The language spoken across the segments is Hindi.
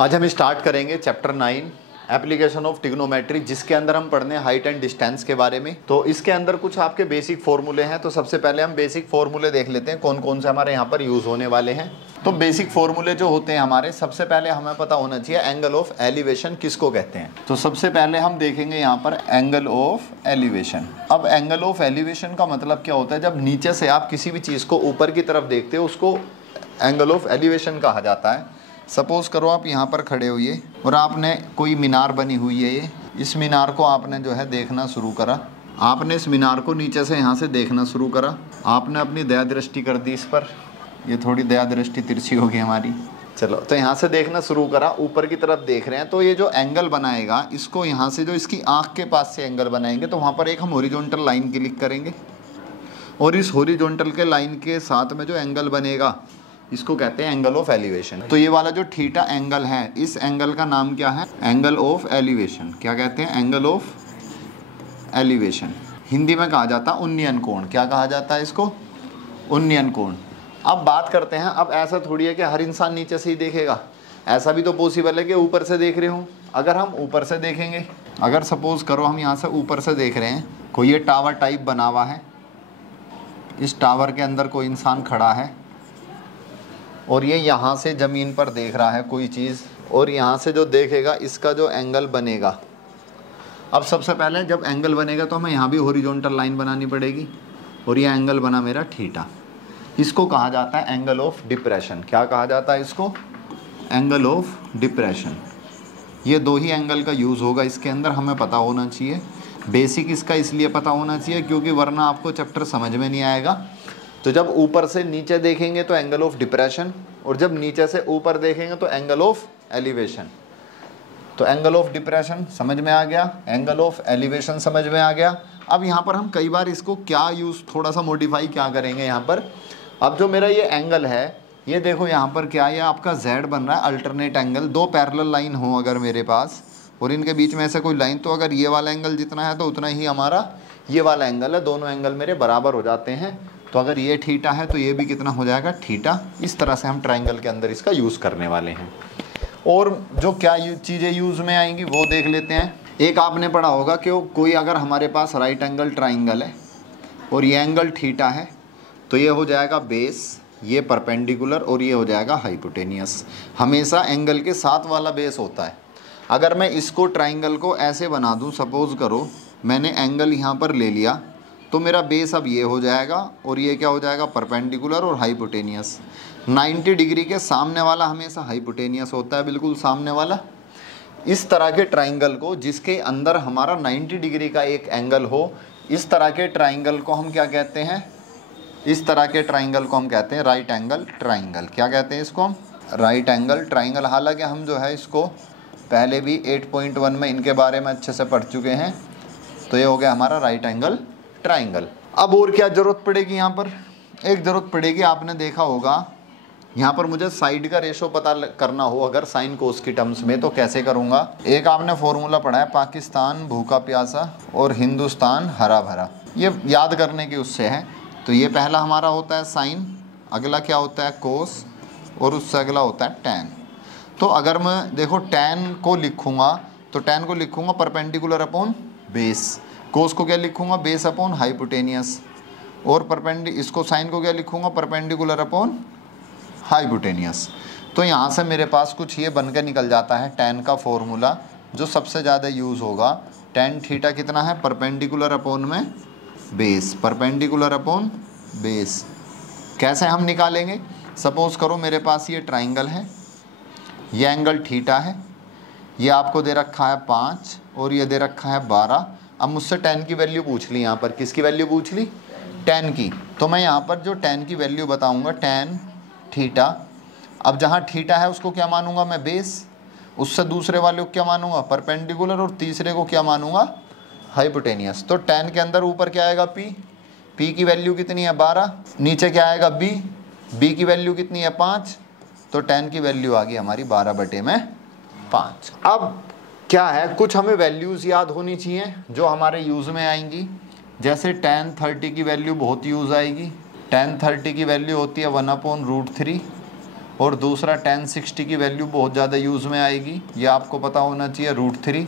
आज हम स्टार्ट करेंगे चैप्टर 9 एप्लीकेशन ऑफ ट्रिग्नोमेट्री, जिसके अंदर हम पढ़ने हाइट एंड डिस्टेंस के बारे में। तो इसके अंदर कुछ आपके बेसिक फॉर्मूले हैं। तो सबसे पहले हम बेसिक फॉर्मूले देख लेते हैं कौन कौन से हमारे यहाँ पर यूज होने वाले हैं। तो बेसिक फॉर्मूले जो होते हैं हमारे, सबसे पहले हमें पता होना चाहिए एंगल ऑफ एलिवेशन किसको कहते हैं। तो सबसे पहले हम देखेंगे यहाँ पर एंगल ऑफ एलिवेशन। अब एंगल ऑफ एलिवेशन का मतलब क्या होता है, जब नीचे से आप किसी भी चीज़ को ऊपर की तरफ देखते हो उसको एंगल ऑफ एलिवेशन कहा जाता है। सपोज करो आप यहाँ पर खड़े हुए और आपने कोई मीनार बनी हुई है, इस मीनार को आपने जो है देखना शुरू करा। आपने इस मीनार को नीचे से यहाँ से देखना शुरू करा। आपने अपनी दया दृष्टि कर दी इस पर, ये थोड़ी दया दृष्टि तिरछी होगी हमारी। चलो, तो यहाँ से देखना शुरू करा, ऊपर की तरफ देख रहे हैं। तो ये जो एंगल बनाएगा, इसको यहाँ से जो इसकी आँख के पास से एंगल बनाएंगे, तो वहाँ पर एक हम हॉरिजॉन्टल लाइन क्लिक करेंगे और इस हॉरिजॉन्टल के लाइन के साथ में जो एंगल बनेगा इसको कहते हैं एंगल ऑफ एलिवेशन। तो ये वाला जो थीटा एंगल है, इस एंगल का नाम क्या है? Angle of elevation. क्या कहते हैं? Angle of elevation. हिंदी में कहा जाता है उन्नयन कोण। क्या कहा जाता है इसको? उन्नयन कोण। अब बात करते हैं, अब ऐसा थोड़ी है कि हर इंसान नीचे से ही देखेगा, ऐसा भी तो पॉसिबल है कि ऊपर से देख रहे हो। अगर हम ऊपर से देखेंगे, अगर सपोज करो हम यहाँ से ऊपर से देख रहे हैं, कोई ये टावर टाइप बना हुआ है, इस टावर के अंदर कोई इंसान खड़ा है और ये यहाँ से ज़मीन पर देख रहा है कोई चीज़, और यहाँ से जो देखेगा इसका जो एंगल बनेगा। अब सबसे पहले जब एंगल बनेगा तो हमें यहाँ भी हॉरिजॉन्टल लाइन बनानी पड़ेगी और ये एंगल बना मेरा थीटा। इसको कहा जाता है एंगल ऑफ डिप्रेशन। क्या कहा जाता है इसको? Angle of depression. ये दो ही एंगल का यूज़ होगा इसके अंदर, हमें पता होना चाहिए। बेसिक इसका इसलिए पता होना चाहिए क्योंकि वरना आपको चैप्टर समझ में नहीं आएगा। तो जब ऊपर से नीचे देखेंगे तो एंगल ऑफ डिप्रेशन, और जब नीचे से ऊपर देखेंगे तो एंगल ऑफ एलिवेशन। तो एंगल ऑफ डिप्रेशन समझ में आ गया, एंगल ऑफ एलिवेशन समझ में आ गया। अब यहाँ पर हम कई बार इसको क्या यूज़, थोड़ा सा मॉडिफाई क्या करेंगे यहाँ पर। अब जो मेरा ये एंगल है, ये देखो यहाँ पर क्या, ये आपका Z बन रहा है अल्टरनेट एंगल। दो पैरेलल लाइन हो अगर मेरे पास और इनके बीच में ऐसे कोई लाइन, तो अगर ये वाला एंगल जितना है तो उतना ही हमारा ये वाला एंगल है। दोनों एंगल मेरे बराबर हो जाते हैं। तो अगर ये थीटा है तो ये भी कितना हो जाएगा? थीटा। इस तरह से हम ट्रायंगल के अंदर इसका यूज़ करने वाले हैं। और जो क्या चीज़ें यूज़ में आएंगी वो देख लेते हैं। एक आपने पढ़ा होगा कि कोई अगर हमारे पास राइट एंगल ट्रायंगल है और ये एंगल थीटा है, तो ये हो जाएगा बेस, ये परपेंडिकुलर और ये हो जाएगा हाइपोटेनियस। हमेशा एंगल के साथ वाला बेस होता है। अगर मैं इसको ट्रायंगल को ऐसे बना दूँ, सपोज करो मैंने एंगल यहाँ पर ले लिया, तो मेरा बेस अब ये हो जाएगा और ये क्या हो जाएगा? परपेंडिकुलर और हाइपोटेनियस। 90 डिग्री के सामने वाला हमेशा हाइपोटेनियस होता है, बिल्कुल सामने वाला। इस तरह के ट्रायंगल को, जिसके अंदर हमारा 90 डिग्री का एक एंगल हो, इस तरह के ट्रायंगल को हम क्या कहते हैं? इस तरह के ट्रायंगल को हम कहते हैं राइट एंगल ट्रायंगल। क्या कहते हैं इसको हम? Right angle triangle. हालांकि हम जो है इसको पहले भी 8.1 में इनके बारे में अच्छे से पढ़ चुके हैं। तो ये हो गया हमारा राइट एंगल ट्रायंगल। अब और क्या ज़रूरत पड़ेगी यहाँ पर? एक ज़रूरत पड़ेगी, आपने देखा होगा यहाँ पर मुझे साइड का रेशो पता करना हो अगर साइन कोस की टर्म्स में, तो कैसे करूँगा? एक आपने फॉर्मूला पढ़ा है, पाकिस्तान भूखा प्यासा और हिंदुस्तान हरा भरा। ये याद करने की उससे है। तो ये पहला हमारा होता है साइन, अगला क्या होता है? कोस, और उससे अगला होता है टैन। तो अगर मैं देखो टैन को लिखूँगा तो टैन को लिखूँगा परपेंडिकुलर अपॉन बेस, कोस को क्या लिखूँगा? बेस अपॉन हाइपोटेनियस, और इसको साइन को क्या लिखूँगा? Perpendicular upon hypotenuse. तो यहाँ से मेरे पास कुछ ये बन के निकल जाता है टैन का फॉर्मूला जो सबसे ज़्यादा यूज़ होगा। टैन थीटा कितना है? परपेंडिकुलर अपॉन में बेस, परपेंडिकुलर अपॉन बेस। कैसे हम निकालेंगे? सपोज करो मेरे पास ये ट्राइंगल है, ये एंगल थीटा है, ये आपको दे रखा है 5 और ये दे रखा है 12। अब मुझसे टैन की वैल्यू पूछ ली, यहाँ पर किसकी वैल्यू पूछ ली? टैन की। तो मैं यहाँ पर जो टैन की वैल्यू बताऊँगा, टैन थीटा। अब जहाँ थीटा है उसको क्या मानूंगा मैं? बेस। उससे दूसरे वाले को क्या मानूंगा? परपेंडिकुलर। और तीसरे को क्या मानूंगा? हाइपोटेनियस। तो टैन के अंदर ऊपर क्या आएगा? पी। पी की वैल्यू कितनी है? 12। नीचे क्या आएगा? बी। बी की वैल्यू कितनी है? 5। तो टैन की वैल्यू आ गई हमारी 12/5। अब क्या है, कुछ हमें वैल्यूज़ याद होनी चाहिए जो हमारे यूज़ में आएंगी। जैसे tan 30 की वैल्यू बहुत यूज़ आएगी। tan 30 की वैल्यू होती है 1/√3 और दूसरा tan 60 की वैल्यू बहुत ज़्यादा यूज़ में आएगी, ये आपको पता होना चाहिए √3।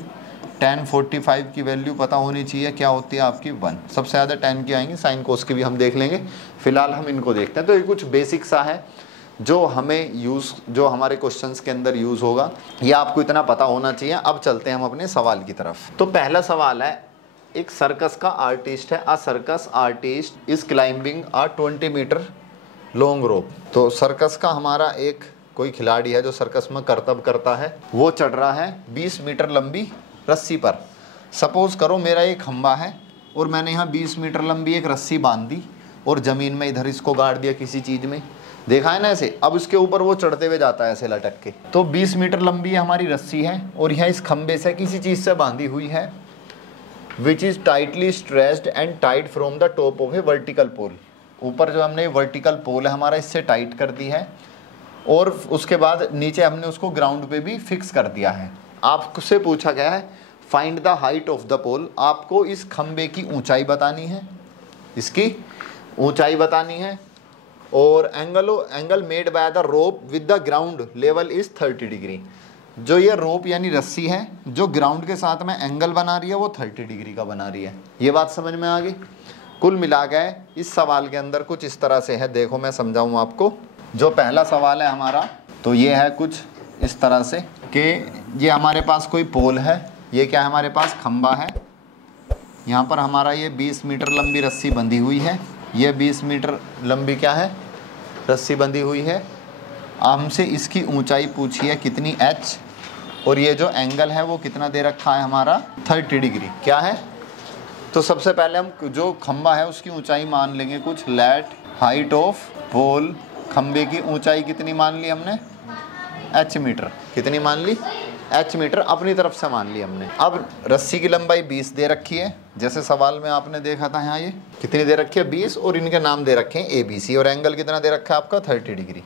tan 45 की वैल्यू पता होनी चाहिए, क्या होती है आपकी 1। सबसे ज़्यादा tan की आएंगी, साइन कोस की भी हम देख लेंगे, फिलहाल हम इनको देखते हैं। तो ये कुछ बेसिक सा है जो हमें जो हमारे क्वेश्चंस के अंदर यूज़ होगा, ये आपको इतना पता होना चाहिए। अब चलते हैं हम अपने सवाल की तरफ। तो पहला सवाल है, एक सर्कस का आर्टिस्ट है, a circus artist is climbing a 20 metre long rope. तो सर्कस का हमारा एक कोई खिलाड़ी है जो सर्कस में करतब करता है, वो चढ़ रहा है 20 मीटर लंबी रस्सी पर। सपोज करो मेरा एक खंबा है और मैंने यहाँ 20 मीटर लंबी एक रस्सी बांध दी और ज़मीन में इधर इसको गाड़ दिया किसी चीज़ में, देखा है ना ऐसे। अब इसके ऊपर वो चढ़ते हुए जाता है ऐसे लटक के। तो 20 मीटर लंबी हमारी रस्सी है और यह इस खंबे से किसी चीज़ से बांधी हुई है, which is tightly stressed and tight from the top of a vertical pole. ऊपर जो हमने वर्टिकल पोल है हमारा, इससे टाइट कर दी है और उसके बाद नीचे हमने उसको ग्राउंड पे भी फिक्स कर दिया है। आपसे पूछा गया है find the height of the pole. आपको इस खंबे की ऊंचाई बतानी है, इसकी ऊंचाई बतानी है, और angle made by the rope with the ground level is 30 degree. जो ये रोप यानी रस्सी है जो ग्राउंड के साथ में एंगल बना रही है वो 30 डिग्री का बना रही है। ये बात समझ में आ गई। कुल मिला गए इस सवाल के अंदर कुछ इस तरह से है, देखो मैं समझाऊँ आपको। जो पहला सवाल है हमारा, तो ये है कुछ इस तरह से कि ये हमारे पास कोई पोल है, ये क्या है हमारे पास खंबा है, यहाँ पर हमारा ये 20 मीटर लंबी रस्सी बंधी हुई है, ये 20 मीटर लंबी क्या है रस्सी बंधी हुई है। हमसे इसकी ऊंचाई पूछी है कितनी h, और ये जो एंगल है वो कितना दे रखा है हमारा 30 डिग्री। क्या है, तो सबसे पहले हम जो खंबा है उसकी ऊंचाई मान लेंगे कुछ। लेट हाइट ऑफ पोल, खंबे की ऊंचाई कितनी मान ली हमने h मीटर, कितनी मान ली h मीटर, अपनी तरफ से मान ली हमने। अब रस्सी की लंबाई 20 दे रखी है, जैसे सवाल में आपने देखा था यहाँ, ये कितनी दे रखी है 20, और इनके नाम दे रखे हैं ABC, और एंगल कितना दे रखा है आपका 30 डिग्री।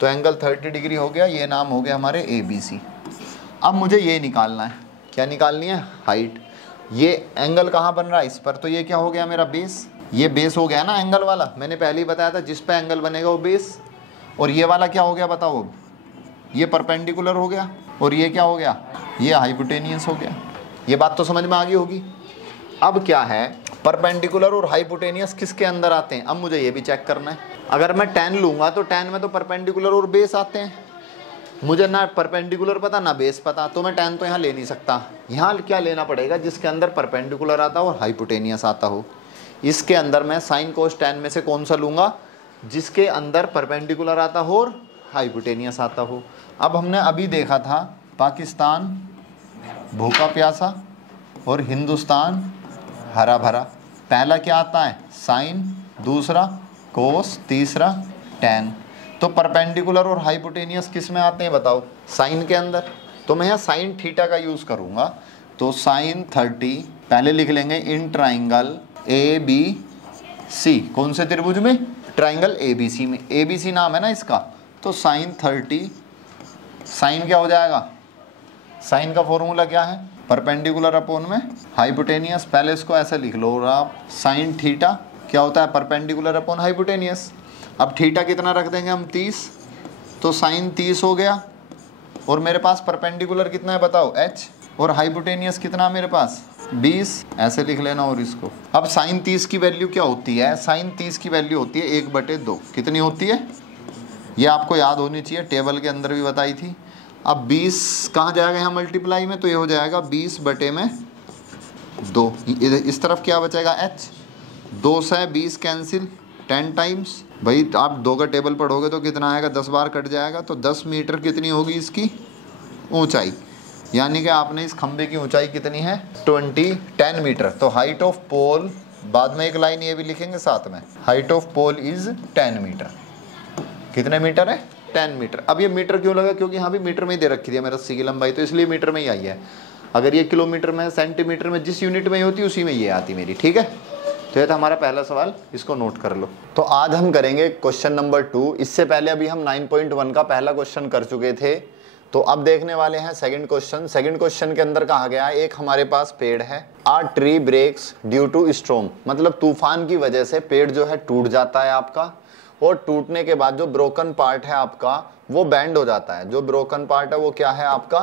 तो एंगल 30 डिग्री हो गया, ये नाम हो गया हमारे ABC। अब मुझे ये निकालना है, क्या निकालनी है हाइट। ये एंगल कहाँ बन रहा है इस पर, तो ये क्या हो गया मेरा बेस, ये बेस हो गया ना एंगल वाला, मैंने पहले ही बताया था जिस पे एंगल बनेगा वो बेस। और ये वाला क्या हो गया बताओ, ये परपेंडिकुलर हो गया, और ये क्या हो गया, ये हाइपोटेनियस हो गया। ये बात तो समझ में आ गई होगी। अब क्या है, परपेंडिकुलर और हाइपोटेनियस किसके अंदर आते हैं, अब मुझे ये भी चेक करना है। अगर मैं tan लूँगा तो tan में तो परपेंडिकुलर और बेस आते हैं, मुझे ना परपेंडिकुलर पता ना बेस पता, तो मैं tan तो यहाँ ले नहीं सकता। यहाँ क्या लेना पड़ेगा, जिसके अंदर परपेंडिकुलर आता हो और हाइपोटेनियस आता हो। इसके अंदर मैं साइन कोस tan में से कौन सा लूँगा, जिसके अंदर परपेंडिकुलर आता हो और हाइपोटेनियस आता हो। अब हमने अभी देखा था पाकिस्तान भूखा प्यासा और हिंदुस्तान हरा भरा। पहला क्या आता है साइन, दूसरा कोस, तीसरा tan। तो परपेंडिकुलर और हाइपोटेनियस किस में आते हैं बताओ, साइन के अंदर। तो मैं यहाँ साइन थीटा का यूज़ करूँगा, तो साइन 30 पहले लिख लेंगे इन ट्राइंगल ABC। कौन से त्रिभुज में, ट्राइंगल ABC में, ABC नाम है ना इसका। तो साइन 30, साइन क्या हो जाएगा, साइन का फॉर्मूला क्या है, परपेंडिकुलर अपॉन में हाइपोटेनियस। पहले इसको ऐसे लिख लो, और आप साइन थीटा क्या होता है, परपेंडिकुलर अपॉन हाइपोटेनियस। अब थीटा कितना रख देंगे हम 30, तो साइन 30 हो गया, और मेरे पास परपेंडिकुलर कितना है बताओ h, और हाइपोटेनियस कितना मेरे पास 20, ऐसे लिख लेना। और इसको अब साइन 30 की वैल्यू क्या होती है, साइन 30 की वैल्यू होती है 1/2। कितनी होती है, ये आपको याद होनी चाहिए, टेबल के अंदर भी बताई थी। अब 20 कहाँ जाएगा यहाँ मल्टीप्लाई में, तो ये हो जाएगा 20/2। इस तरफ क्या बचेगा h, 2 से 20 कैंसिल, 10 टाइम्स। भाई आप 2 का टेबल पढ़ोगे तो कितना आएगा, 10 बार कट जाएगा। तो 10 मीटर कितनी होगी इसकी ऊंचाई, यानी कि आपने इस खंबे की ऊंचाई कितनी है 10 मीटर। तो हाइट ऑफ पोल, बाद में एक लाइन ये भी लिखेंगे साथ में, height of pole is 10 metre. कितने मीटर है 10 मीटर। अब ये मीटर क्यों लगा, क्योंकि यहाँ भी मीटर में ही दे रखी थी मेरा रस्सी की लंबाई, तो इसलिए मीटर में ही आई है। अगर ये किलोमीटर में, सेंटीमीटर में, जिस यूनिट में होती उसी में ये आती मेरी, ठीक है। तो ये था हमारा पहला सवाल, इसको नोट कर लो। तो आज हम करेंगे क्वेश्चन नंबर 2। इससे पहले अभी हम 9.1 का पहला क्वेश्चन कर चुके थे, तो अब देखने वाले हैं सेकंड क्वेश्चन। सेकंड क्वेश्चन के अंदर कहा गया है, एक हमारे पास पेड़ है, a tree breaks due to storm, मतलब तूफान की वजह से पेड़ जो है टूट जाता है आपका, और टूटने के बाद जो ब्रोकन पार्ट है आपका वो बैंड हो जाता है। जो ब्रोकन पार्ट है वो क्या है आपका,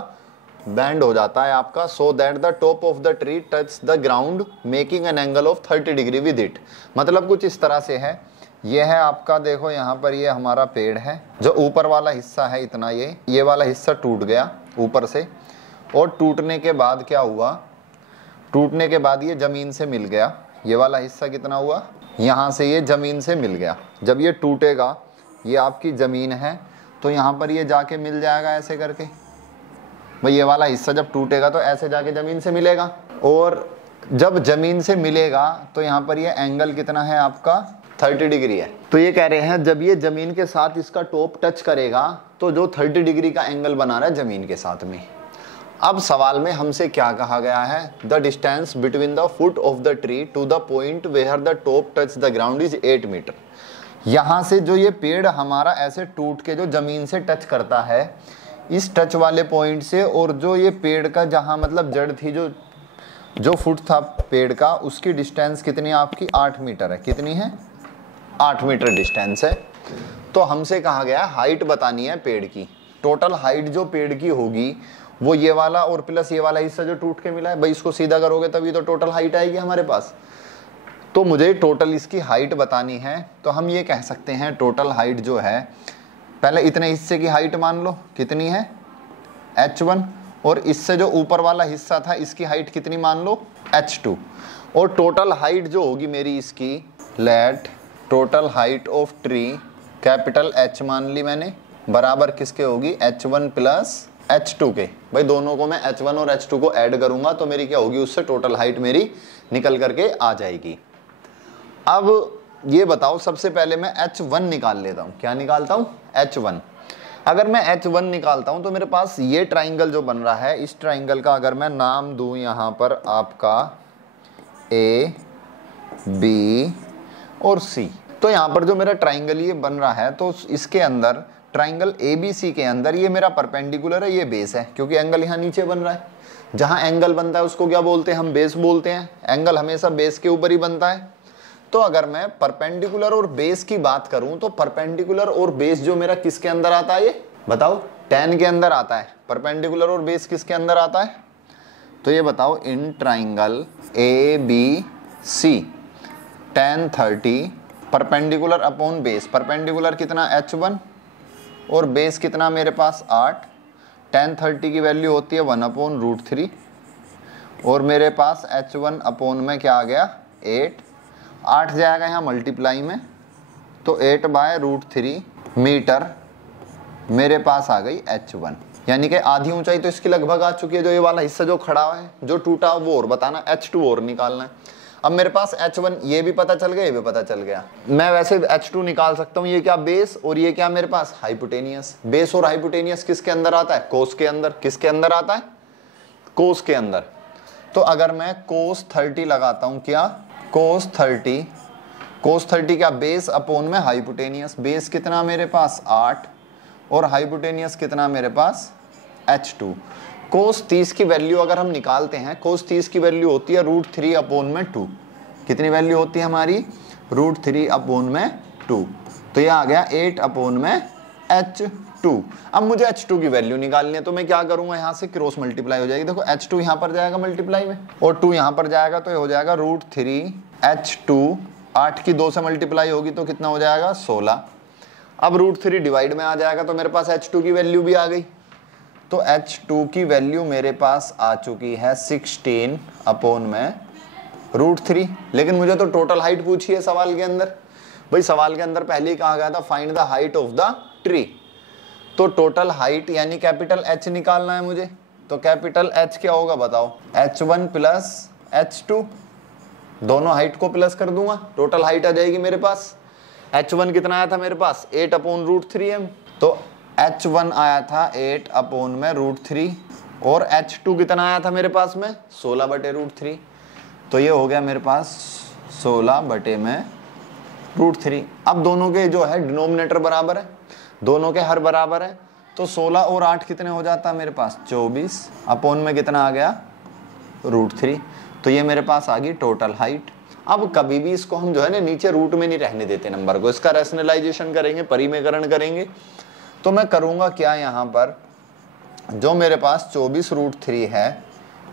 बैंड हो जाता है आपका। So that the top of the tree touch the ground making an angle of 30 degree with it. मतलब कुछ इस तरह से है। ये है आपका, देखो यहाँ पर ये हमारा पेड़ है, जो ऊपर वाला हिस्सा है इतना, ये वाला हिस्सा टूट गया ऊपर से, और टूटने के बाद क्या हुआ, टूटने के बाद ये जमीन से मिल गया। ये वाला हिस्सा कितना हुआ, यहाँ से ये जमीन से मिल गया। जब ये टूटेगा, ये आपकी जमीन है, तो यहाँ पर ये जाके मिल जाएगा ऐसे करके। भाई ये वाला हिस्सा जब टूटेगा तो ऐसे जाके जमीन से मिलेगा, और जब जमीन से मिलेगा तो यहाँ पर ये एंगल कितना है आपका, 30 डिग्री है। तो ये कह रहे हैं जब ये जमीन के साथ इसका टॉप टच करेगा तो जो 30 डिग्री का एंगल बना रहा है जमीन के साथ में। अब सवाल में हमसे क्या कहा गया है, the distance between the foot of the tree to the point where the top touch the ground is 8 metre. यहाँ से जो ये पेड़ हमारा ऐसे टूट के जो जमीन से टच करता है, इस टच वाले पॉइंट से, और जो ये पेड़ का जहाँ मतलब जड़ थी, जो फुट था पेड़ का, उसकी डिस्टेंस कितनी आपकी 8 मीटर है। कितनी है, 8 मीटर डिस्टेंस है। तो हमसे कहा गया हाइट बतानी है पेड़ की। टोटल हाइट जो पेड़ की होगी वो ये वाला और प्लस ये वाला हिस्सा जो टूट के मिला है। भाई इसको सीधा करोगे तभी तो टोटल हाइट आएगी हमारे पास। तो मुझे टोटल इसकी हाइट बतानी है, तो हम ये कह सकते हैं टोटल हाइट जो है, पहले इतने हिस्से की हाइट मान लो कितनी है, h1, और इससे जो ऊपर वाला हिस्सा था इसकी हाइट कितनी मान लो, h2। और टोटल हाइट जो होगी मेरी इसकी, let total height of tree capital H मान ली मैंने, बराबर किसके होगी, h1 प्लस h2 के। भाई दोनों को मैं h1 और h2 को ऐड करूंगा तो मेरी क्या होगी, उससे टोटल हाइट मेरी निकल करके आ जाएगी। अब ये बताओ, सबसे पहले मैं h1 निकाल लेता हूँ। क्या निकालता हूँ, h1। अगर मैं h1 निकालता हूँ तो मेरे पास ये ट्राइंगल जो बन रहा है, इस ट्राइंगल का अगर मैं नाम दूँ यहाँ पर आपका A, B और C, तो यहाँ पर जो मेरा ट्राइंगल ये बन रहा है, तो इसके अंदर ट्राइंगल ABC के अंदर ये मेरा परपेंडिकुलर है, ये बेस है, क्योंकि एंगल यहाँ नीचे बन रहा है। जहाँ एंगल बनता है उसको क्या बोलते हैं, हम बेस बोलते हैं। एंगल हमेशा बेस के ऊपर ही बनता है। तो अगर मैं परपेंडिकुलर और बेस की बात करूं तो परपेंडिकुलर और बेस जो मेरा किसके अंदर आता है, ये बताओ, tan के अंदर आता है। परपेंडिकुलर और बेस किसके अंदर आता है, तो ये बताओ, in triangle ABC tan 30 perpendicular upon base. Perpendicular कितना h1 और बेस कितना मेरे पास 8। tan 30 की वैल्यू होती है 1/√3 और मेरे पास h1 अपॉन में क्या आ गया 8। 8 जाएगा यहाँ मल्टीप्लाई में, तो 8/√3 मीटर मेरे पास आ गई h1। यानी कि आधी ऊंचाई तो इसकी लगभग आ चुकी है। जो ये वाला हिस्सा जो खड़ा हुआ है, जो टूटा वो और बताना, h2 और निकालना है। अब मेरे पास h1 ये भी पता चल गया, ये भी पता चल गया। मैं वैसे h2 निकाल सकता हूँ। ये क्या, बेस, और ये क्या मेरे पास हाइपोटेनियस। बेस और हाइपोटेनियस किसके अंदर आता है, कोस के अंदर। किसके अंदर आता है, कोस के अंदर। तो अगर मैं cos 30 लगाता हूँ, क्या cos 30 क्या, बेस अपॉन में हाइपोटेनियस। बेस कितना मेरे पास 8 और हाइपोटेनियस कितना मेरे पास h2। cos 30 की वैल्यू अगर हम निकालते हैं, cos 30 की वैल्यू होती है √3 अपॉन में 2। कितनी वैल्यू होती है हमारी, √3 अपॉन में 2। तो ये आ गया 8 अपॉन में h2। अब मुझे h2 की वैल्यू निकालनी है, तो मैं क्या करूंगा, यहाँ से क्रॉस मल्टीप्लाई हो जाएगी। देखो h2 यहाँ पर जाएगा मल्टीप्लाई में और 2 यहाँ पर जाएगा, तो ये हो जाएगा √3 h2। 8 की 2 से मल्टीप्लाई होगी तो कितना हो जाएगा 16। अब √3 डिवाइड में आ जाएगा, तो मेरे पास h2 की वैल्यू भी आ गई। तो h2 की वैल्यू मेरे पास आ चुकी है 16 अपॉन में √3। लेकिन मुझे तो टोटल हाइट पूछी है सवाल के अंदर। भाई सवाल के अंदर पहले ही कहा गया था find the height of the tree. तो टोटल हाइट यानी कैपिटल H निकालना है मुझे। तो कैपिटल H क्या होगा बताओ, h1 प्लस h2, दोनों हाइट को प्लस कर दूंगा, टोटल हाइट आ जाएगी मेरे पास। h1 कितना आया था मेरे पास 8 अपॉन √3m, तो h1 आया था 8 अपॉन में √3 और h2 कितना आया था मेरे पास में 16/√3। तो ये हो गया मेरे पास 16/√3। अब दोनों के जो है डिनोमिनेटर बराबर है, दोनों के हर बराबर है, तो 16 और 8 कितने हो जाता है मेरे पास 24 अपॉन में कितना आ गया √3। तो ये मेरे पास आ गई टोटल हाइट। अब कभी भी इसको हम जो है ना नीचे रूट में नहीं रहने देते नंबर को, इसका रैशनलाइजेशन करेंगे, परिमेयकरण करेंगे। तो मैं करूंगा क्या, यहाँ पर जो मेरे पास 24√3 है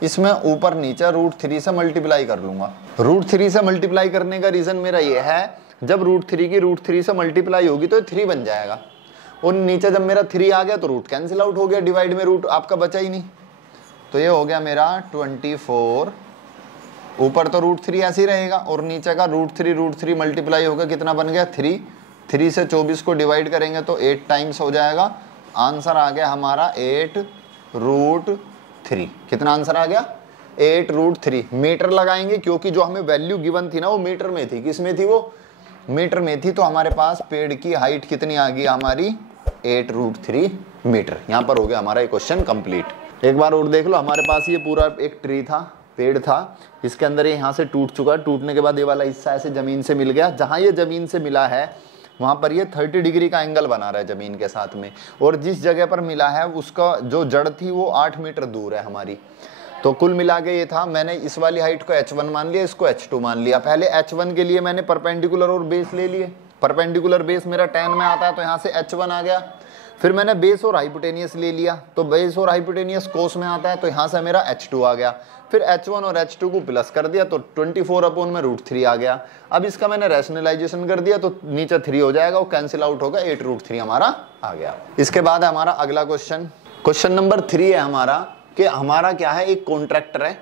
इसमें ऊपर नीचे √3 से मल्टीप्लाई कर लूंगा। √3 से मल्टीप्लाई करने का रीजन मेरा ये है, जब √3 की √3 से मल्टीप्लाई होगी तो 3 बन जाएगा, और नीचे जब मेरा 3 आ गया तो रूट कैंसिल आउट हो गया, डिवाइड में रूट आपका बचा ही नहीं। तो ये हो गया मेरा 24, ऊपर तो √3 ऐसे ही रहेगा, और नीचे का √3 मल्टीप्लाई होगा, कितना बन गया 3। 3 से 24 को डिवाइड करेंगे तो 8 टाइम्स हो जाएगा। आंसर आ गया हमारा 8√3। कितना आंसर आ गया 8√3। मीटर लगाएंगे क्योंकि जो हमें वैल्यू गिवन थी ना वो मीटर में थी। किस में थी वो, मीटर में थी। तो हमारे पास पेड़ की हाइट कितनी आ गई हमारी 8√3 मीटर। यहाँ पर हो गया हमारा ये क्वेश्चन कंप्लीट। एक बार और देख लो, हमारे पास ये पूरा एक ट्री था, पेड़ था, इसके अंदर ये यहाँ से टूट चुका, टूटने के बाद ये वाला हिस्सा ऐसे जमीन से मिल गया। जहाँ ये जमीन से मिला है वहाँ पर ये 30 डिग्री का एंगल बना रहा है जमीन के साथ में, और जिस जगह पर मिला है उसका जो जड़ थी वो 8 मीटर दूर है हमारी। तो कुल मिला के ये था, मैंने इस वाली हाइट को h1 मान लिया, इसको h2 मान लिया। पहले h1 के लिए मैंने परपेंडिकुलर और बेस ले लिए। परपेंडिकुलर बेस मेरा tan में आता है तो यहाँ से h1 आ गया। फिर मैंने बेस और हाइपोटेनियस ले लिया, तो बेस और हाइपोटेनियस कोस में आता है तो यहाँ से मेरा h2 आ गया। फिर h1 और h2 को प्लस कर दिया तो 24/√3 आ गया। अब इसका मैंने रैशनलाइजेशन कर दिया तो नीचे 3 हो जाएगा, वो कैंसिल आउट होगा, 8√3 हमारा आ गया। इसके बाद है हमारा अगला क्वेश्चन। क्वेश्चन नंबर 3 है हमारा कि हमारा क्या है, एक कॉन्ट्रैक्टर है,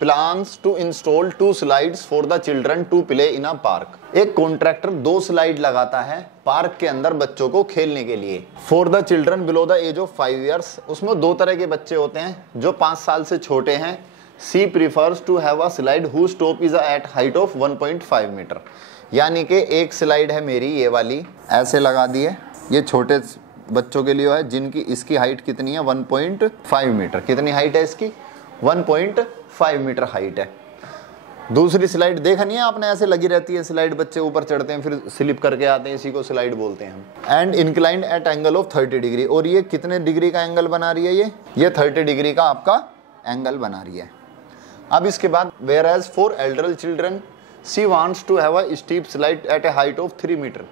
plans to install 2 slides for the children to play in a park. एक कॉन्ट्रैक्टर 2 स्लाइड लगाता है पार्क के अंदर बच्चों को खेलने के लिए। For the children below the age of 5 years. उसमें 2 तरह के बच्चे होते हैं, जो 5 साल से छोटे हैं। She prefers to have a slide whose top is at height of 1.5 metre. यानी कि एक स्लाइड है मेरी ये वाली, ऐसे लगा दी है, ये छोटे बच्चों के लिए है, जिनकी इसकी हाइट कितनी है 1.5 मीटर। कितनी हाइट है इसकी 1.5 मीटर हाइट है। दूसरी स्लाइड देखा नहीं है आपने, ऐसे लगी रहती है स्लाइड, बच्चे ऊपर चढ़ते हैं फिर स्लिप करके आते हैं, इसी को स्लाइड बोलते हैं हम। And inclined at angle of 30 degree. और ये कितने डिग्री का एंगल बना रही है, ये 30 डिग्री का आपका एंगल बना रही है। अब इसके बाद whereas for elder children she wants to have a steep slide at a height of 3 metre.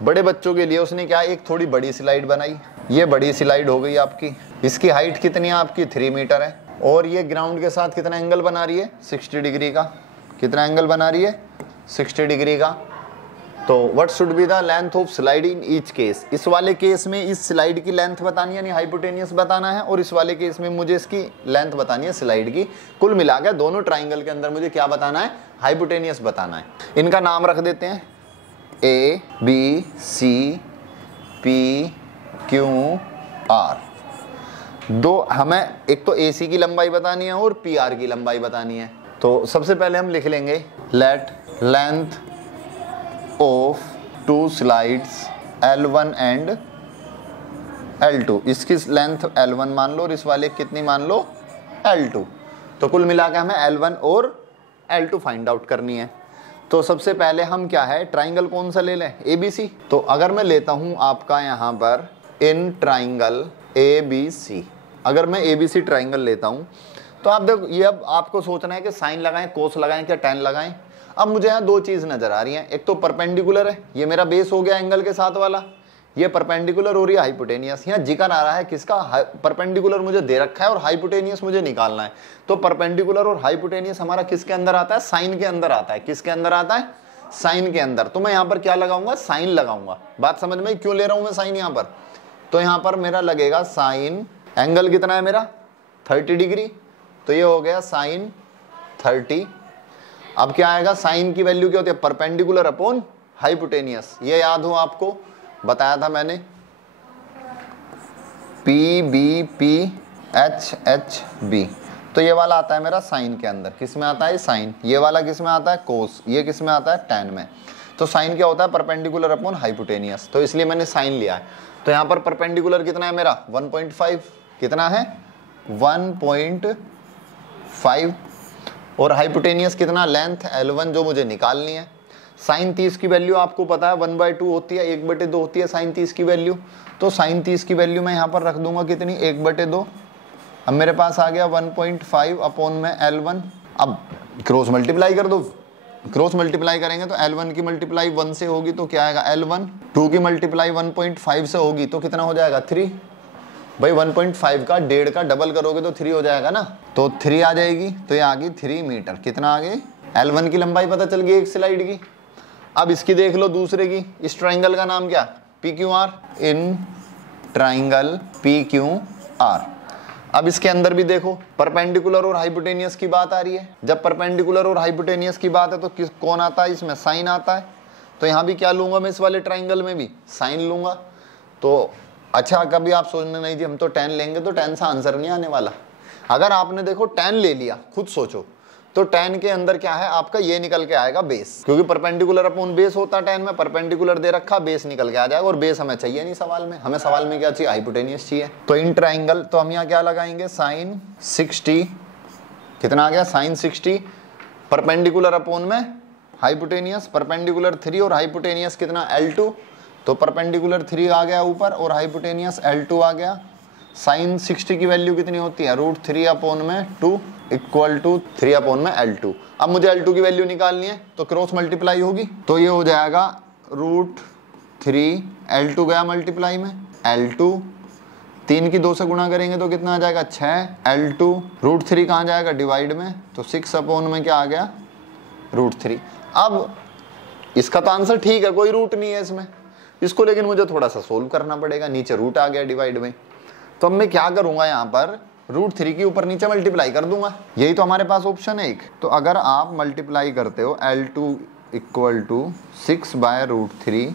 बड़े बच्चों के लिए उसने क्या, एक थोड़ी बड़ी स्लाइड बनाई। ये बड़ी स्लाइड हो गई आपकी, इसकी हाइट कितनी है आपकी 3 मीटर है, और ये ग्राउंड के साथ कितना एंगल बना रही है 60 डिग्री का। कितना एंगल बना रही है 60 डिग्री का। तो what should be the length of slide in each case. इस वाले केस में इस स्लाइड की लेंथ बतानी है, यानी हाइपोटेनियस बताना है, और इस वाले केस में मुझे इसकी लेंथ बतानी है स्लाइड की। कुल मिला के दोनों ट्राइंगल के अंदर मुझे क्या बताना है, हाइपोटेनियस बताना है। इनका नाम रख देते हैं A B C P Q R। दो हमें एक तो AC की लंबाई बतानी है और PR की लंबाई बतानी है। तो सबसे पहले हम लिख लेंगे late length of 2 slides L1 and L2। इसकी लेंथ L1 मान लो और इस वाले कितनी मान लो L2। तो कुल मिला के हमें L1 और L2 फाइंड आउट करनी है। तो सबसे पहले हम क्या है, ट्राइंगल कौन सा ले लें, ABC। तो अगर मैं लेता हूं आपका यहाँ पर इन ट्राइंगल ABC, अगर मैं ABC ट्राइंगल लेता हूं तो आप देखो, ये अब आपको सोचना है कि साइन लगाएं, कोस लगाएं, क्या tan लगाएं। अब मुझे यहाँ 2 चीज नजर आ रही हैं, एक तो परपेंडिकुलर है, ये मेरा बेस हो गया एंगल के साथ वाला, ये परपेंडिकुलर हो रही है हाइपोटेनियस। यहाँ जिक्र आ रहा है किसका, परपेंडिकुलर मुझे दे रखा है और हाइपोटेनियस मुझे निकालना है। तो परपेंडिकुलर और हाइपोटेनियस हमारा किसके अंदर आता है, साइन के अंदर आता है। किसके अंदर आता है, साइन के अंदर। तो मैं यहाँ पर क्या लगाऊंगा, साइन लगाऊंगा। बात समझ में, क्यों ले रहा हूं मैं साइन यहाँ पर। तो यहाँ पर मेरा लगेगा साइन, एंगल कितना है मेरा 30 डिग्री, तो ये हो गया साइन 30। अब क्या आएगा, साइन की वैल्यू क्या होती है, परपेंडिकुलर अपॉन हाइपोटेनियस। ये याद हो आपको, बताया था मैंने, P B P H H B. तो ये वाला आता है मेरा साइन के अंदर, किस में आता है साइन। ये वाला किस में आता है कोस, ये किस में आता है टैन में। तो साइन क्या होता है, परपेंडिकुलर अपॉन हाइपोटेनियस। तो इसलिए मैंने साइन लिया है। तो यहाँ पर परपेंडिकुलर कितना है मेरा 1.5, कितना है 1.5, और हाइपोटेनियस कितना, लेंथ L1 जो मुझे निकालनी है। साइन 30 की वैल्यू आपको पता है 1/2 होती है, 1/2 होती है साइन 30 की वैल्यू। तो साइन 30 की वैल्यू मैं यहाँ पर रख दूंगा कितनी, 1/2। अब मेरे पास आ गया 1.5 अपॉन में L1। अब क्रॉस मल्टीप्लाई कर दो, क्रॉस मल्टीप्लाई करेंगे तो L1 की मल्टीप्लाई 1 से होगी तो क्या आएगा L1, 2 की मल्टीप्लाई 1.5 से होगी तो कितना हो जाएगा 3। भाई 1.5 का 1.5 का डबल करोगे तो 3 हो जाएगा ना, तो 3 आ जाएगी, तो ये आ गई 3 मीटर। कितना आ गई? L1 की लंबाई पता चल गई एक स्लाइड की। अब इसकी देख लो दूसरे की, इस ट्राइंगल का नाम क्या? PQR, in triangle PQR। अब इसके अंदर भी देखो परपेंडिकुलर और हाइपोटेनियस की बात आ रही है। जब परपेंडिकुलर और हाइपोटेनियस की बात है तो कौन आता है इसमें? साइन आता है। तो यहाँ भी क्या लूंगा मैं? इस वाले ट्राइंगल में भी साइन लूंगा। तो अच्छा, कभी आप सोचना नहीं जी हम तो tan लेंगे तो tan सा आंसर नहीं आने वाला। अगर आपने देखो tan ले लिया, खुद सोचो, तो tan के अंदर क्या है आपका? ये निकल के आएगा बेस, क्योंकि परपेंडिकुलर अपॉन बेस होता है tan में। परपेंडिकुलर दे रखा, बेस निकल के आ जाएगा, और बेस हमें चाहिए नहीं सवाल में। हमें सवाल में क्या चाहिए? हाइपोटेनियस चाहिए। तो इन ट्राइंगल, तो हम यहाँ क्या लगाएंगे? साइन 60। कितना आ गया? साइन 60 परपेंडिकुलर अपॉन में हाइपोटेनियस, परपेंडिकुलर 3 और हाइपोटेनियस कितना? L2। तो परपेंडिकुलर 3 आ गया ऊपर और हाइपोटेनियस L2 आ गया। साइन 60 की वैल्यू कितनी होती है? √3 अपॉन में 2 इक्वल टू 3 अपॉन में L2। अब मुझे L2 की वैल्यू निकालनी है तो क्रॉस मल्टीप्लाई होगी, तो ये हो जाएगा √3, L2 गया मल्टीप्लाई में, L2 3 की 2 से गुणा करेंगे तो कितना आ जाएगा? 6 L2। √3 कहाँ जाएगा? डिवाइड में, तो 6 अपॉन में क्या आ गया? √3। अब इसका तो आंसर ठीक है, कोई रूट नहीं है इसमें, इसको लेकिन मुझे थोड़ा सा सोल्व करना पड़ेगा। नीचे रूट आ गया डिवाइड में, तो अब मैं क्या करूंगा? यहाँ पर √3 की ऊपर नीचे मल्टीप्लाई कर दूंगा। यही तो हमारे पास ऑप्शन है एक। तो अगर आप मल्टीप्लाई करते हो L2 इक्वल टू 6/√3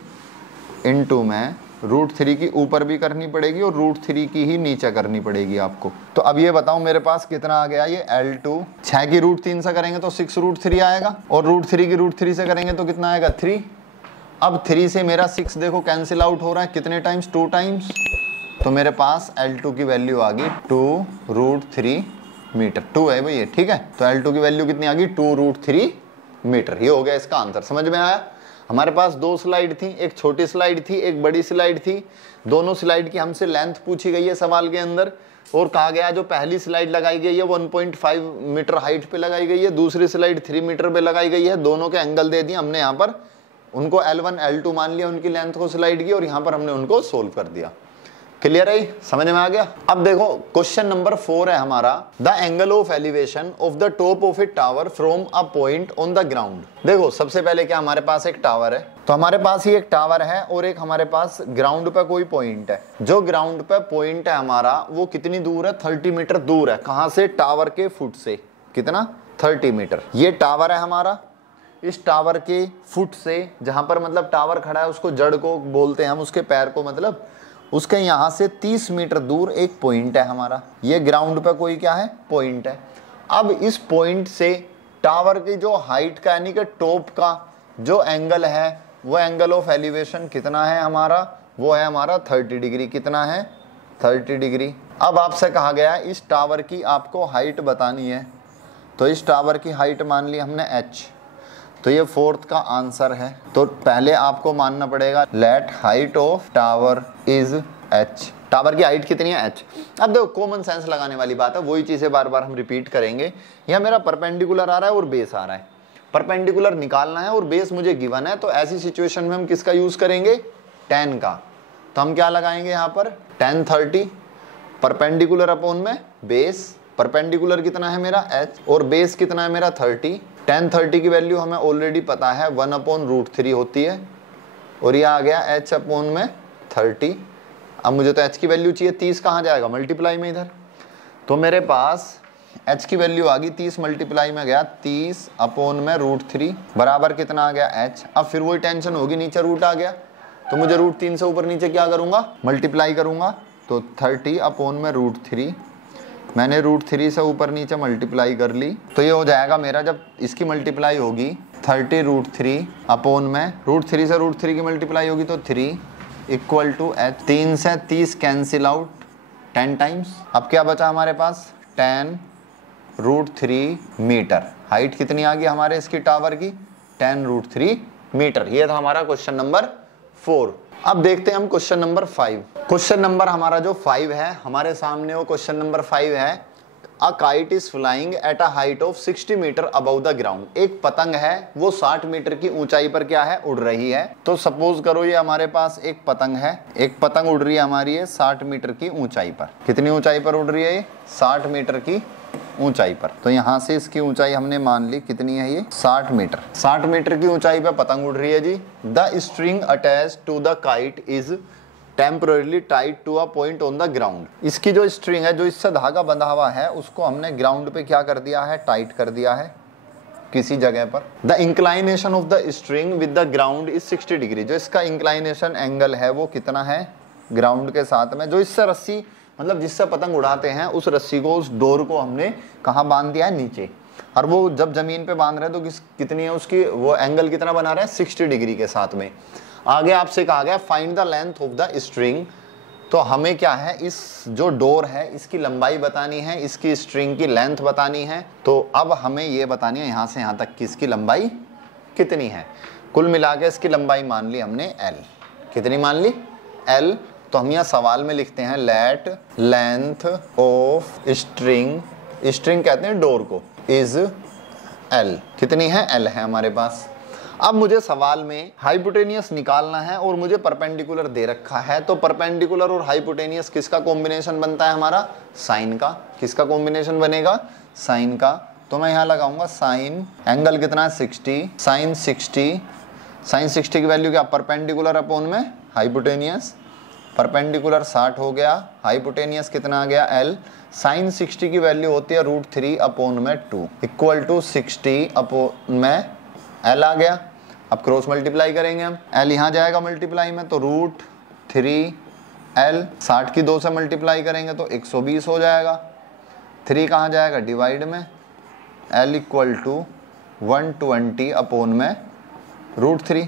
इंटू में √3 की ऊपर भी करनी पड़ेगी और √3 की ही नीचे करनी पड़ेगी आपको। तो अब ये बताओ मेरे पास कितना आ गया? ये L2 6 की √3 से करेंगे तो 6√3 आएगा, और √3 की √3 से करेंगे तो कितना आएगा? 3। अब 3 से मेरा 6 देखो कैंसिल आउट हो रहा है, कितने टाइम्स? 2 टाइम्स। तो मेरे पास L2 की वैल्यू आ गई 2√3 मीटर। 2 है भाई ये, ठीक है। तो L2 की वैल्यू कितनी आ गई? 2√3 मीटर। ये हो गया इसका आंसर। समझ में आया? हमारे पास 2 स्लाइड थी, एक छोटी स्लाइड थी, एक बड़ी स्लाइड थी। दोनों स्लाइड की हमसे लेंथ पूछी गई है सवाल के अंदर, और कहा गया जो पहली स्लाइड लगाई गई है 1.5 मीटर हाइट पे लगाई गई है, दूसरी स्लाइड 3 मीटर पे लगाई गई है। दोनों के एंगल दे दिए हमने, यहाँ पर उनको L1 L2 मान लिया उनकी लेंथ को स्लाइड की, और यहाँ पर हमने उनको सोल्व कर दिया। क्लियर है? समझ में आ गया? अब देखो क्वेश्चन नंबर 4 है हमारा, the angle of elevation of the top of A tower from a point on the ground. देखो सबसे पहले क्या हमारे पास एक टावर है, तो हमारे पास ही एक टावर है और एक हमारे पास ग्राउंड पे कोई पॉइंट है। जो ग्राउंड पे पॉइंट है हमारा वो कितनी दूर है? 30 मीटर दूर है। कहां से? टावर के फुट से। कितना? 30 मीटर। ये टावर है हमारा, इस टावर के फुट से, जहां पर मतलब टावर खड़ा है उसको जड़ को बोलते हैं हम, उसके पैर को, मतलब उसके यहां से 30 मीटर दूर एक पॉइंट है हमारा। ये ग्राउंड पे कोई क्या है? पॉइंट है। अब इस पॉइंट से टावर की जो हाइट का यानी कि टॉप का जो एंगल है वो एंगल ऑफ एलिवेशन कितना है हमारा? वो है हमारा 30 डिग्री। कितना है? 30 डिग्री। अब आपसे कहा गया है इस टावर की आपको हाइट बतानी है, तो इस टावर की हाइट मान ली हमने h, तो ये 4th का आंसर है। तो पहले आपको मानना पड़ेगा let height of tower is h। Tower की हाइट कितनी है? h। अब देखो कॉमन सेंस लगाने वाली बात है, वही चीजें बार बार हम रिपीट करेंगे। यह मेरा परपेंडिकुलर आ रहा है और बेस आ रहा है, परपेंडिकुलर निकालना है और बेस मुझे गिवन है, तो ऐसी सिचुएशन में हम किसका यूज करेंगे? tan का। तो हम क्या लगाएंगे यहाँ पर? tan 30 परपेंडिकुलर अपॉन में बेस। परपेंडिकुलर कितना है मेरा? h, और बेस कितना है मेरा? 30। tan 30 की वैल्यू हमें ऑलरेडी पता है 1/√3 होती है, और ये आ गया h अपॉन में 30। अब मुझे तो h की वैल्यू चाहिए, 30 कहाँ जाएगा? मल्टीप्लाई में इधर। तो मेरे पास h की वैल्यू आ गई 30 मल्टीप्लाई में गया 30 अपॉन में √3 बराबर कितना आ गया? h। अब फिर वही टेंशन होगी, नीचे रूट आ गया, तो मुझे √3 से ऊपर नीचे क्या करूंगा? मल्टीप्लाई करूंगा। तो 30 अपॉन में √3, मैंने √3 से ऊपर नीचे मल्टीप्लाई कर ली, तो ये हो जाएगा मेरा, जब इसकी मल्टीप्लाई होगी 30√3 अपॉन में √3 से √3 की मल्टीप्लाई होगी तो 3 इक्वल टू h। 3 से 30 कैंसिल आउट 10 टाइम्स। अब क्या बचा हमारे पास? tan√3 metre. हाइट कितनी आ गई हमारे इसकी टावर की? tan√3 metre. ये था हमारा क्वेश्चन नंबर 4। अब देखते हैं हम क्वेश्चन नंबर 5। क्वेश्चन नंबर हमारा जो 5 है हमारे सामने, वो क्वेश्चन नंबर 5 है, a kite is flying at a height of 60 metre above the ground. एक पतंग है वो 60 मीटर की ऊंचाई पर क्या है, उड़ रही है। तो सपोज करो ये हमारे पास एक पतंग है, एक पतंग उड़ रही है हमारी है 60 मीटर की ऊंचाई पर। कितनी ऊंचाई पर उड़ रही है ये, 60 मीटर की ऊंचाई पर। तो यहाँ से इसकी ऊंचाई हमने मान ली कितनी है, ये 60 मीटर। 60 मीटर की ऊंचाई पर पतंग उड़ रही है जी। The string attached to the kite is temporarily tied to a point on the ground. इसकी जो स्ट्रिंग है, जो इससे धागा बंधा हुआ है, उसको हमने ग्राउंड पे क्या कर दिया है, टाइट कर दिया है किसी जगह पर। The inclination of the string with the ground is 60 degree. जो इसका इंक्लाइनेशन एंगल है वो कितना है ग्राउंड के साथ में। जो इससे रस्सी मतलब जिससे पतंग उड़ाते हैं उस रस्सी को, उस डोर को हमने कहाँ बांध दिया है, नीचे। और वो जब जमीन पे बांध रहे हैं तो कितनी है उसकी, वो एंगल कितना बना रहे हैं, 60 डिग्री के साथ में। आगे आपसे कहा गया find the length of the string. तो हमें क्या है, इस जो डोर है इसकी लंबाई बतानी है, इसकी स्ट्रिंग की लेंथ बतानी है। तो अब हमें ये बतानी है यहाँ से यहाँ तक की इसकी लंबाई कितनी है। कुल मिला के इसकी लंबाई मान ली हमने L। कितनी मान ली, L। तो हम यहाँ सवाल में लिखते हैं late length of string, string कहते हैं डोर को, इज L। कितनी है, L है हमारे पास। अब मुझे सवाल में हाइपोटेनियस निकालना है और मुझे परपेंडिकुलर दे रखा है। तो परपेंडिकुलर और हाइपोटेनियस किसका कॉम्बिनेशन बनता है हमारा, साइन का। किसका कॉम्बिनेशन बनेगा, साइन का। तो मैं यहाँ लगाऊंगा साइन, एंगल कितना है 60, साइन 60। साइन 60 की वैल्यू क्या, परपेंडिकुलर अपॉन में हाइपोटेनियस। परपेंडिकुलर 60 हो गया, हाइपोटेनियस कितना आ गया L। साइन 60 की वैल्यू होती है √3 अपॉन में 2 इक्वल टू 60 अपॉन में L आ गया। अब क्रॉस मल्टीप्लाई करेंगे हम, L यहाँ जाएगा मल्टीप्लाई में तो √3 L, 60 की 2 से मल्टीप्लाई करेंगे तो 120 हो जाएगा। 3 कहाँ जाएगा, डिवाइड में, L इक्वल टू 120 अपॉन में √3।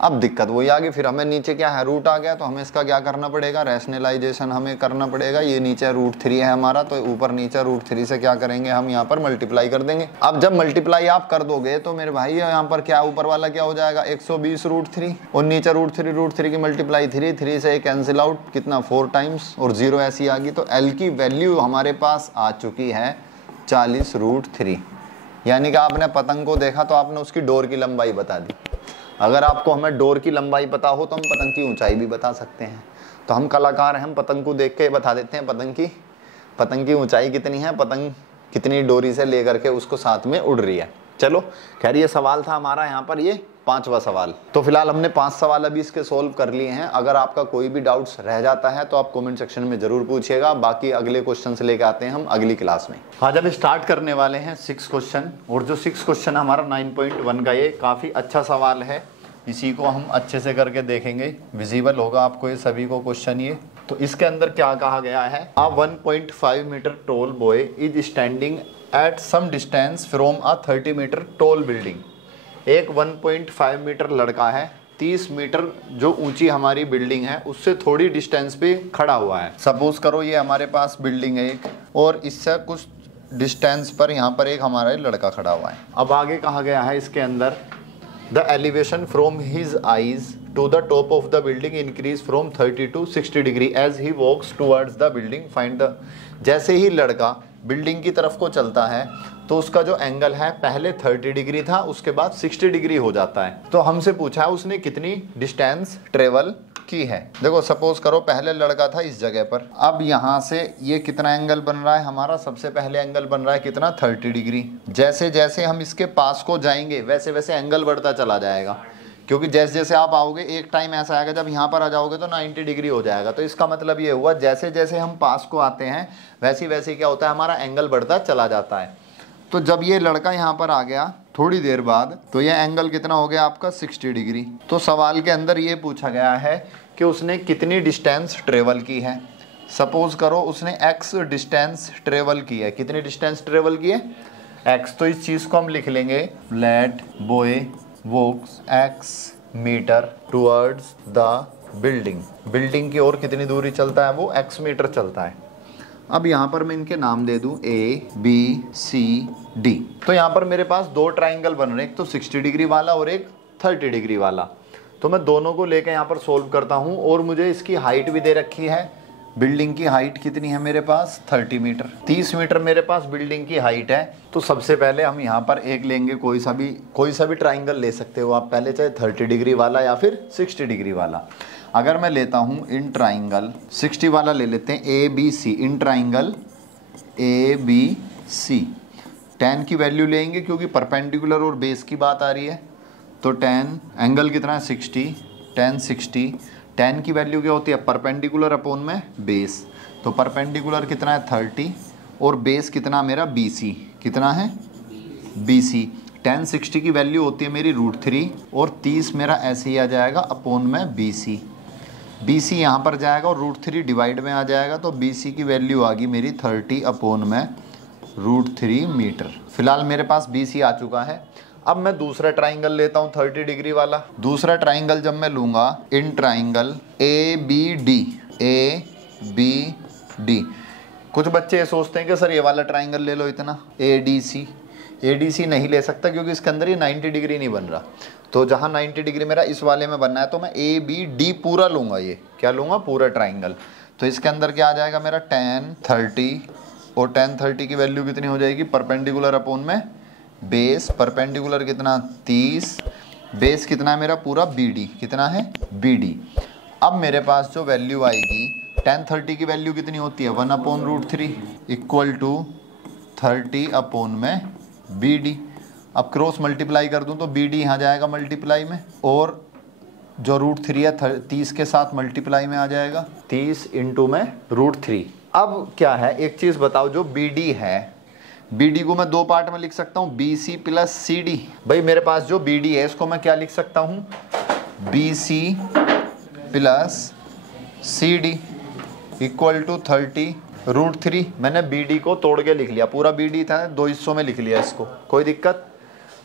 अब दिक्कत वही आ गई, फिर हमें नीचे क्या है, रूट आ गया। तो हमें इसका क्या करना पड़ेगा, रैशनलाइजेशन हमें करना पड़ेगा। ये नीचे √3 है हमारा, तो ऊपर नीचे √3 से क्या करेंगे हम, यहाँ पर मल्टीप्लाई कर देंगे। अब जब मल्टीप्लाई आप कर दोगे तो मेरे भाई यहाँ पर क्या, ऊपर वाला क्या हो जाएगा 120 √3 और नीचे √3 की मल्टीप्लाई 3 से कैंसिल आउट, कितना 4 टाइम्स और 0 ऐसी आ गई। तो L की वैल्यू हमारे पास आ चुकी है 40 √3। यानी कि आपने पतंग को देखा तो आपने उसकी डोर की लंबाई बता दी। अगर आपको हमें डोर की लंबाई पता हो तो हम पतंग की ऊंचाई भी बता सकते हैं। तो हम कलाकार हैं, हम पतंग को देख के बता देते हैं पतंग की ऊंचाई कितनी है, पतंग कितनी डोरी से लेकर के उसको साथ में उड़ रही है। चलो खैर, ये सवाल था हमारा यहाँ पर, ये 5वां सवाल। तो फिलहाल हमने 5 सवाल अभी इसके सोल्व कर लिए हैं। अगर आपका कोई भी डाउट्स रह जाता है तो आप कमेंट सेक्शन में जरूर पूछिएगा। बाकी अगले क्वेश्चन से लेकर आते हैं हम अगली क्लास में। आज अब स्टार्ट करने वाले हैं 6 क्वेश्चन, और जो 6 क्वेश्चन हमारा 9.1 का, ये काफ़ी अच्छा सवाल है। इसी को हम अच्छे से करके देखेंगे, विजिबल होगा आपको ये सभी को क्वेश्चन ये। तो इसके अंदर क्या कहा गया है, a 1.5 metre tall boy is standing at some distance from a 30 metre tall building. एक 1.5 मीटर लड़का है, 30 मीटर जो ऊंची हमारी बिल्डिंग है उससे थोड़ी डिस्टेंस पे खड़ा हुआ है। सपोज करो ये हमारे पास बिल्डिंग है एक, और इससे कुछ डिस्टेंस पर यहाँ पर एक हमारा लड़का खड़ा हुआ है। अब आगे कहा गया है इसके अंदर, the elevation from his eyes to the top of the building increase from 30 to 60 degree as he walks towards the building find the. जैसे ही लड़का बिल्डिंग की तरफ को चलता है तो उसका जो एंगल है पहले 30 डिग्री था, उसके बाद 60 डिग्री हो जाता है। तो हमसे पूछा है उसने कितनी डिस्टेंस ट्रेवल की है। देखो सपोज करो पहले लड़का था इस जगह पर, अब यहाँ से ये कितना एंगल बन रहा है हमारा, सबसे पहले एंगल बन रहा है कितना 30 डिग्री। जैसे जैसे हम इसके पास को जाएंगे वैसे वैसे एंगल बढ़ता चला जाएगा, क्योंकि जैसे जैसे आप आओगे एक टाइम ऐसा आएगा जब यहाँ पर आ जाओगे तो 90 डिग्री हो जाएगा। तो इसका मतलब ये हुआ जैसे जैसे हम पास को आते हैं वैसे वैसे क्या होता है, हमारा एंगल बढ़ता चला जाता है। तो जब ये लड़का यहाँ पर आ गया थोड़ी देर बाद, तो ये एंगल कितना हो गया आपका 60 डिग्री। तो सवाल के अंदर ये पूछा गया है कि उसने कितनी डिस्टेंस ट्रेवल की है। सपोज करो उसने x डिस्टेंस ट्रेवल की है। कितनी डिस्टेंस ट्रेवल की है, x। तो इस चीज़ को हम लिख लेंगे, let boy walks x metre towards the building. Building की ओर कितनी दूरी चलता है, वो x मीटर चलता है। अब यहाँ पर मैं इनके नाम दे दूँ A B C D। तो यहाँ पर मेरे पास 2 ट्राइंगल बन रहे हैं, एक तो 60 डिग्री वाला और एक 30 डिग्री वाला। तो मैं दोनों को लेकर यहाँ पर सोल्व करता हूँ, और मुझे इसकी हाइट भी दे रखी है, बिल्डिंग की हाइट कितनी है मेरे पास 30 मीटर, 30 मीटर मेरे पास बिल्डिंग की हाइट है। तो सबसे पहले हम यहाँ पर एक लेंगे, कोई सा भी ट्राइंगल ले सकते हो आप पहले, चाहे 30 डिग्री वाला या फिर 60 डिग्री वाला। अगर मैं लेता हूँ इन ट्राइंगल 60 वाला ले लेते हैं ABC, in triangle ABC tan की वैल्यू लेंगे क्योंकि परपेंडिकुलर और बेस की बात आ रही है। तो tan एंगल कितना है 60, tan 60, tan की वैल्यू क्या होती है परपेंडिकुलर अपॉन में बेस। तो परपेंडिकुलर कितना है 30 और बेस कितना मेरा BC, कितना है BC। tan 60 की वैल्यू होती है मेरी √3 और 30 मेरा ऐसे ही आ जाएगा अपॉन में BC। BC यहाँ पर जाएगा और √3 डिवाइड में आ जाएगा, तो BC की वैल्यू आ गई मेरी 30 अपॉन में √3 मीटर। फिलहाल मेरे पास BC आ चुका है। अब मैं दूसरा ट्राइंगल लेता हूँ 30 डिग्री वाला। दूसरा ट्राइंगल जब मैं लूँगा इन ट्राइंगल ABD, कुछ बच्चे सोचते हैं कि सर ये वाला ट्राइंगल ले लो इतना ADC नहीं ले सकता क्योंकि इसके अंदर ये 90 डिग्री नहीं बन रहा। तो जहाँ 90 डिग्री मेरा इस वाले में बनना है तो मैं ABD पूरा लूँगा। ये क्या लूँगा पूरा ट्राइंगल। तो इसके अंदर क्या आ जाएगा मेरा tan 30 और tan 30 की वैल्यू कितनी हो जाएगी परपेंडिकुलर अपॉन में बेस। परपेंडिकुलर कितना 30, बेस कितना है मेरा पूरा BD, कितना है BD। अब मेरे पास जो वैल्यू आएगी tan 30 की वैल्यू कितनी होती है 1 अपॉन √3 इक्वल टू 30 अपॉन में BD। अब क्रॉस मल्टीप्लाई कर दूं तो BD यहाँ जाएगा मल्टीप्लाई में और जो √3 है 30 के साथ मल्टीप्लाई में आ जाएगा, 30 इंटू में √3। अब क्या है एक चीज़ बताओ, जो BD है BD को मैं दो पार्ट में लिख सकता हूँ BC प्लस CD। भाई मेरे पास जो BD है इसको मैं क्या लिख सकता हूँ BC plus CD equal to 30 √3। मैंने BD को तोड़ के लिख लिया, पूरा BD था दो हिस्सों में लिख लिया इसको, कोई दिक्कत।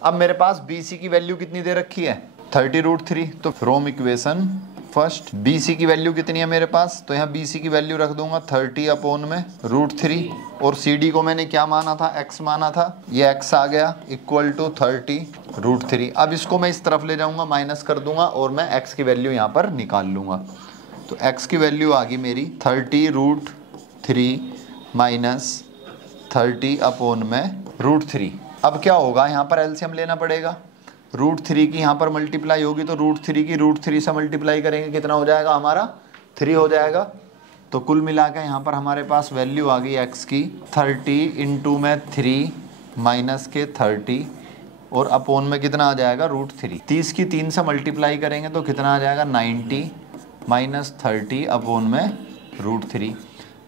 अब मेरे पास BC की वैल्यू कितनी दे रखी है 30 √3। तो फ्रॉम इक्वेशन फर्स्ट BC की वैल्यू कितनी है मेरे पास, तो यहाँ BC की वैल्यू रख दूंगा 30 अपॉन में √3 और CD को मैंने क्या माना था x माना था, ये x आ गया इक्वल टू 30 √3। अब इसको मैं इस तरफ ले जाऊंगा माइनस कर दूंगा और मैं x की वैल्यू यहाँ पर निकाल लूंगा। तो x की वैल्यू आ गई मेरी 30 √3 माइनस 30 अपॉन में √3। अब क्या होगा यहाँ पर एलसीएम लेना पड़ेगा, √3 की यहाँ पर मल्टीप्लाई होगी तो √3 की √3 से मल्टीप्लाई करेंगे कितना हो जाएगा हमारा 3 हो जाएगा। तो कुल मिला के यहाँ पर हमारे पास वैल्यू आ गई x की 30 इंटू में 3 माइनस के 30 और अपॉन में कितना आ जाएगा √3। 30 की 3 से मल्टीप्लाई करेंगे तो कितना आ जाएगा 90 माइनस 30 अपॉन में √3।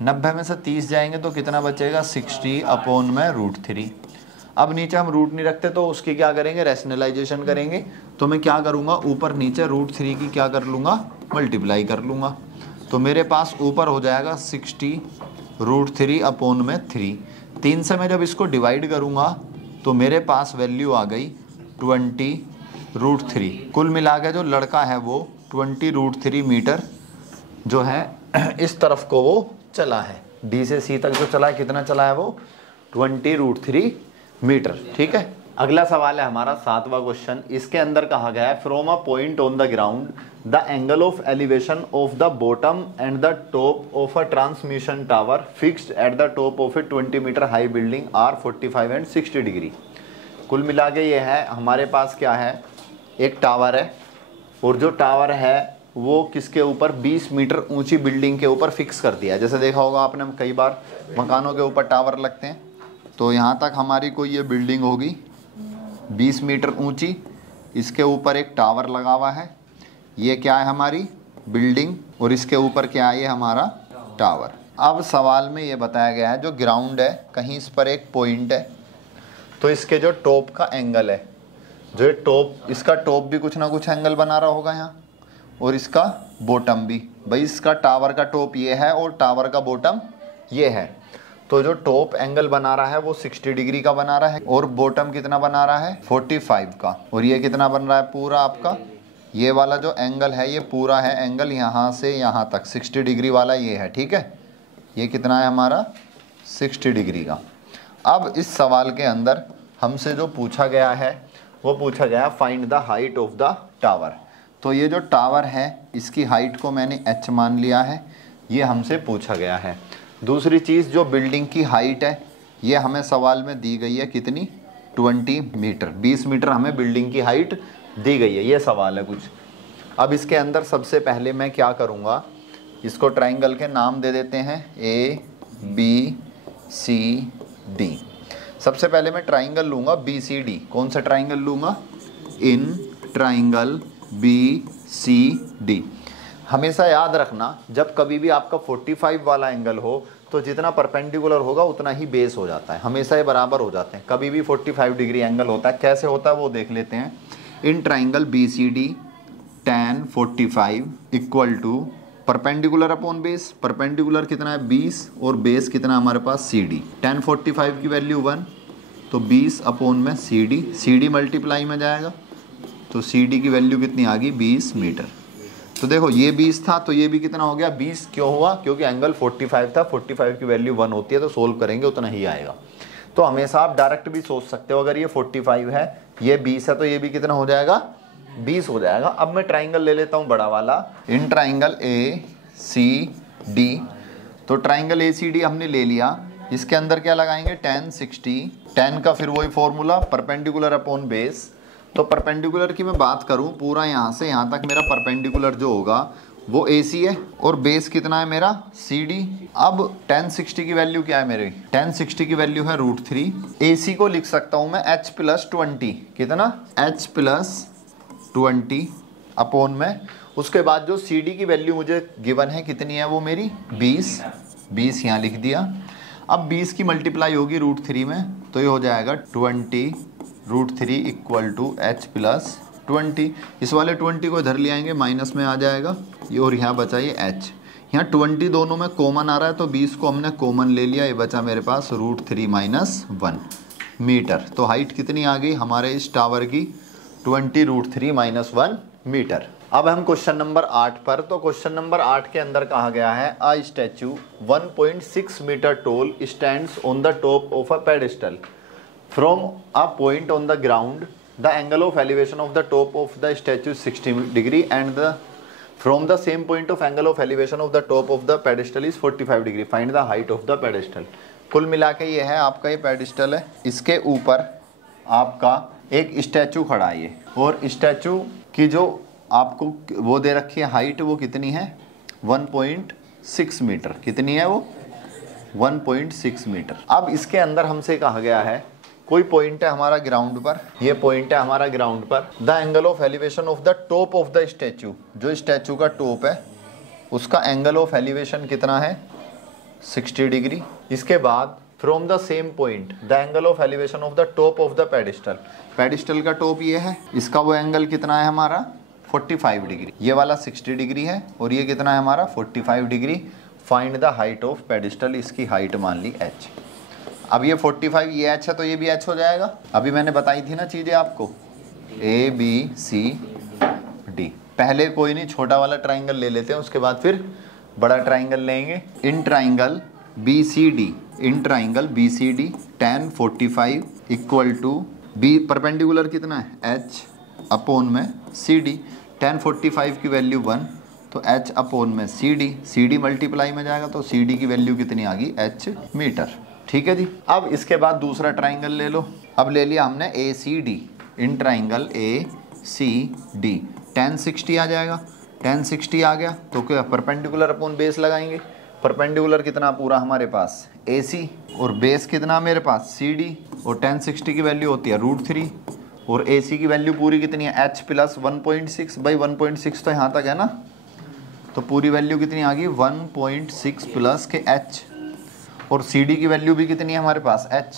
90 में से 30 जाएंगे तो कितना बचेगा 60 अपॉन में √3। अब नीचे हम रूट नहीं रखते तो उसकी क्या करेंगे रैशनलाइजेशन करेंगे। तो मैं क्या करूँगा ऊपर नीचे √3 की क्या कर लूँगा मल्टीप्लाई कर लूँगा। तो मेरे पास ऊपर हो जाएगा 60 √3 अपॉन में 3। 3 से मैं जब इसको डिवाइड करूँगा तो मेरे पास वैल्यू आ गई 20 √3। कुल मिला के जो लड़का है वो 20 √3 मीटर जो है इस तरफ को वो चला है, D से C तक जो चला है कितना चला है वो 20 √3 मीटर। ठीक है, अगला सवाल है हमारा 7वां क्वेश्चन। इसके अंदर कहा गया है from a point on the ground the angle of elevation of the bottom and the top of a transmission tower fixed at the top of a 20 metre high building are 45 and 60 degree. कुल मिला के ये है हमारे पास क्या है एक टावर है और जो टावर है वो किसके ऊपर 20 मीटर ऊंची बिल्डिंग के ऊपर फिक्स कर दिया है। जैसे देखा होगा आपने कई बार मकानों के ऊपर टावर लगते हैं। तो यहाँ तक हमारी कोई ये बिल्डिंग होगी 20 मीटर ऊंची, इसके ऊपर एक टावर लगा हुआ है। ये क्या है हमारी बिल्डिंग और इसके ऊपर क्या है ये हमारा टावर। अब सवाल में ये बताया गया है जो ग्राउंड है कहीं इस पर एक पॉइंट है तो इसके जो टॉप का एंगल है, जो टॉप इसका टॉप भी कुछ ना कुछ एंगल बना रहा होगा यहाँ और इसका बॉटम भी। भाई इसका टावर का टॉप ये है और टावर का बॉटम ये है। तो जो टॉप एंगल बना रहा है वो 60 डिग्री का बना रहा है और बॉटम कितना बना रहा है 45 का। और ये कितना बन रहा है पूरा आपका ये वाला जो एंगल है ये पूरा है एंगल यहाँ से यहाँ तक 60 डिग्री वाला ये है। ठीक है, ये कितना है हमारा 60 डिग्री का। अब इस सवाल के अंदर हमसे जो पूछा गया है वो पूछा गया find the height of the tower. तो ये जो टावर है इसकी हाइट को मैंने h मान लिया है, ये हमसे पूछा गया है। दूसरी चीज़, जो बिल्डिंग की हाइट है ये हमें सवाल में दी गई है कितनी, 20 मीटर, 20 मीटर हमें बिल्डिंग की हाइट दी गई है, ये सवाल है कुछ। अब इसके अंदर सबसे पहले मैं क्या करूँगा, इसको ट्राइंगल के नाम दे देते हैं ABCD। सबसे पहले मैं ट्राइंगल लूँगा BCD। कौन सा ट्राइंगल लूँगा, इन ट्राइंगल BCD। हमेशा याद रखना, जब कभी भी आपका 45 वाला एंगल हो तो जितना परपेंडिकुलर होगा उतना ही बेस हो जाता है, हमेशा ये बराबर हो जाते हैं। कभी भी 45 डिग्री एंगल होता है, कैसे होता है वो देख लेते हैं। In triangle BCD tan 45 equal to perpendicular upon base. Perpendicular कितना है 20 और बेस कितना हमारे पास CD। tan 45 की वैल्यू 1, तो 20 अपॉन में CD मल्टीप्लाई में जाएगा तो CD की वैल्यू कितनी आ गई 20 मीटर। तो देखो ये 20 था तो ये भी कितना हो गया 20। क्यों हुआ, क्योंकि एंगल 45 था, 45 की वैल्यू 1 होती है तो सोल्व करेंगे उतना ही आएगा। तो हमेशा आप डायरेक्ट भी सोच सकते हो, अगर ये 45 है ये 20 है तो ये भी कितना हो जाएगा 20 हो जाएगा। अब मैं ट्राइंगल ले लेता हूँ बड़ा वाला, इन ट्राइंगल ACD। तो ट्राइंगल ACD हमने ले लिया, इसके अंदर क्या लगाएंगे tan 60, tan का फिर वही फॉर्मूला परपेंडिकुलर अपॉन बेस। तो परपेंडिकुलर की मैं बात करूं, पूरा यहाँ से यहाँ तक मेरा परपेंडिकुलर जो होगा वो AC है और बेस कितना है मेरा CD। अब tan 60 की वैल्यू क्या है मेरी, tan 60 की वैल्यू है √3। AC को लिख सकता हूं मैं H+20, कितना H+20 अपॉन में। उसके बाद जो CD की वैल्यू मुझे गिवन है कितनी है वो मेरी 20 यहाँ लिख दिया। अब 20 की मल्टीप्लाई होगी √3 में तो ये हो जाएगा 20 √3 इक्वल टू H+20। इस वाले 20 को इधर ले आएंगे, माइनस में आ जाएगा ये, और यहाँ बचा ये H। यहाँ 20 दोनों में कॉमन आ रहा है तो 20 को हमने कॉमन ले लिया, ये बचा मेरे पास √3 - 1 मीटर। तो हाइट कितनी आ गई हमारे इस टावर की 20 √3 - 1 मीटर। अब हम क्वेश्चन नंबर 8 पर। तो क्वेश्चन नंबर 8 के अंदर कहा गया है a statue 1.6 metre tall stands on the top of a pedestal from a point on the ground. The angle of elevation of the top of the statue is 60 degree and from the same point of angle of elevation of the top of the pedestal is 45 degree. Find the height of the pedestal. कुल मिला के ये है आपका, ये पेडिस्टल है, इसके ऊपर आपका एक स्टैचू खड़ा है ये, और स्टैचू की जो आपको वो दे रखी है हाइट वो कितनी है 1.6 मीटर। कितनी है वो 1.6 मीटर। अब इसके अंदर हमसे कहा गया है कोई पॉइंट है हमारा ग्राउंड पर, ये पॉइंट है हमारा ग्राउंड पर। The angle of elevation of the top of the statue, जो स्टैचू का टॉप है उसका एंगल ऑफ एलिवेशन कितना है 60 डिग्री। इसके बाद from the same point the angle of elevation of the top of the pedestal, pedestal का टॉप ये है, इसका वो एंगल कितना है हमारा 45 डिग्री। ये वाला 60 डिग्री है और ये कितना है हमारा 45 degree. Find the height of pedestal, इसकी हाइट मान ली h। अब ये 45 ये h है तो ये भी h हो जाएगा। अभी मैंने बताई थी ना चीज़ें आपको ABCD। पहले कोई नहीं, छोटा वाला ट्राइंगल ले लेते हैं, उसके बाद फिर बड़ा ट्राइंगल लेंगे। In triangle BCD tan 45 equal to B perpendicular कितना है H अपॉन में CD। tan 45 की वैल्यू 1 तो H अपॉन में CD मल्टीप्लाई में जाएगा तो CD की वैल्यू कितनी आ गई H मीटर। ठीक है जी। अब इसके बाद दूसरा ट्राइंगल ले लो। अब ले लिया हमने ACD, in triangle ACD tan 60 आ जाएगा। tan 60 आ गया तो क्या परपेंडिकुलर अपॉन बेस लगाएंगे। परपेंडिकुलर कितना पूरा हमारे पास AC और बेस कितना मेरे पास CD, और tan 60 की वैल्यू होती है √3 और AC की वैल्यू पूरी कितनी है H+1.6 बाई 1.6 तो यहाँ तक है ना, तो पूरी वैल्यू कितनी आ गई 1.6 प्लस के H, और CD की वैल्यू भी कितनी है हमारे पास H,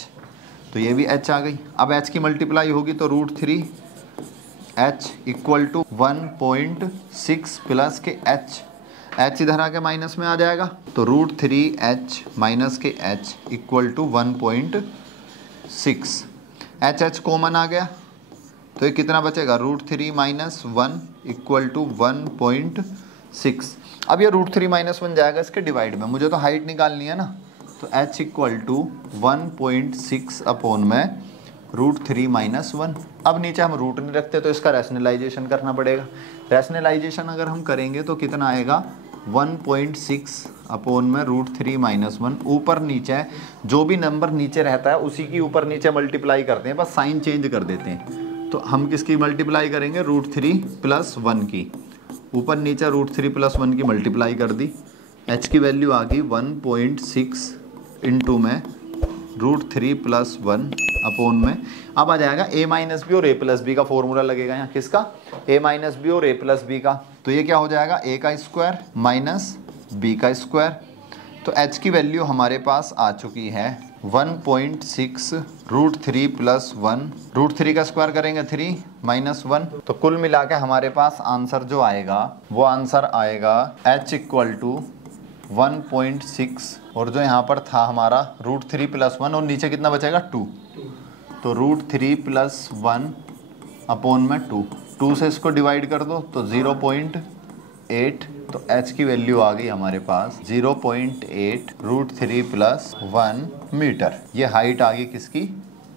तो ये भी H आ गई। अब H की मल्टीप्लाई होगी तो √3 H इक्वल टू 1.6 प्लस के H, H इधर आके माइनस में आ जाएगा तो √3 H माइनस के H equal to 1.6। H common आ गया तो ये कितना बचेगा √3 - 1 इक्वल टू 1.6। अब ये √3 - 1 जाएगा इसके डिवाइड में, मुझे तो हाइट निकालनी है ना, तो H इक्वल टू 1.6 अपॉन में √3 - 1। अब नीचे हम रूट नहीं रखते तो इसका रैशनलाइजेशन करना पड़ेगा। रैशनलाइजेशन अगर हम करेंगे तो कितना आएगा 1.6 अपॉन में √3 - 1। ऊपर नीचे है, जो भी नंबर नीचे रहता है उसी की ऊपर नीचे मल्टीप्लाई करते हैं, बस साइन चेंज कर देते हैं। तो हम किसकी मल्टीप्लाई करेंगे? √3 + 1 की। ऊपर नीचे √3 + 1 की मल्टीप्लाई कर दी। h की वैल्यू आ गई 1.6 इंटू में √3 + 1 अपॉन में। अब आ जाएगा a - b और a + b का फॉर्मूला लगेगा यहाँ। किसका? a - b और a + b का। तो ये क्या हो जाएगा? a का स्क्वायर माइनस b का स्क्वायर। तो h की वैल्यू हमारे पास आ चुकी है 1.6 √3 + 1। √3 का स्क्वायर करेंगे 3 - 1। तो कुल मिला के हमारे पास आंसर जो आएगा वो आंसर आएगा h = 1.6 और जो यहाँ पर था हमारा √3 + 1 और नीचे कितना बचेगा? 2। तो √3 + 1 अपॉन में 2 से इसको डिवाइड कर दो तो 0.8। तो h की वैल्यू आ गई हमारे पास 0.8 √3 + 1 मीटर। ये हाइट आ गई किसकी?